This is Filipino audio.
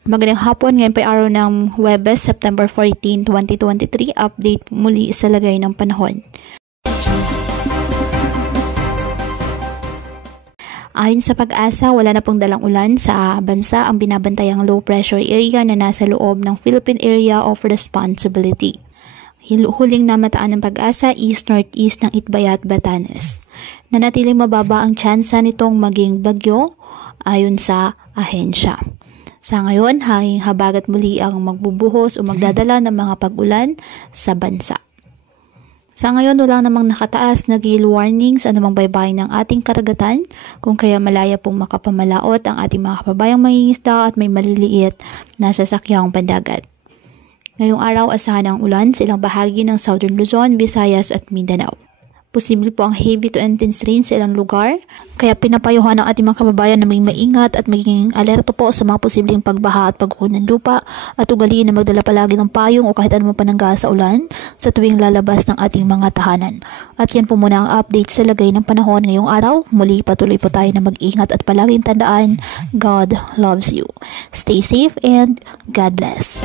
Magandang hapon, ngayon pa araw ng Huwebes, September 14, 2023. Update muli sa lagay ng panahon. Ayon sa Pag-asa, wala na pong dalang ulan sa bansa ang binabantayang low pressure area na nasa loob ng Philippine Area of Responsibility. Huling namataan ng Pag-asa, east-northeast ng Itbayat, Batanes. Nanatiling mababa ang tsansa nitong maging bagyo ayon sa ahensya. Sa ngayon, hanging habagat muli ang magbubuhos o magdadala ng mga pag-ulan sa bansa. Sa ngayon, wala namang nakataas na gale warning sa anumang baybayin ng ating karagatan, kung kaya malaya pong makapamalaot ang ating mga kababayang mangingisda at may maliliit na sasakyang pandagat. Ngayong araw, asahan ang ulan sa ilang bahagi ng Southern Luzon, Visayas at Mindanao. Posible po ang heavy to intense rain sa ilang lugar, kaya pinapayuhan ang ating mga kababayan na may maingat at maging alerto po sa mga posibleng pagbaha at pagguho ng lupa, at ugaliin na magdala palagi ng payong o kahit anumang panangga sa ulan sa tuwing lalabas ng ating mga tahanan. At yan po muna ang update sa lagay ng panahon ngayong araw. Muli patuloy po tayo na mag-ingat at palaging tandaan, God loves you. Stay safe and God bless.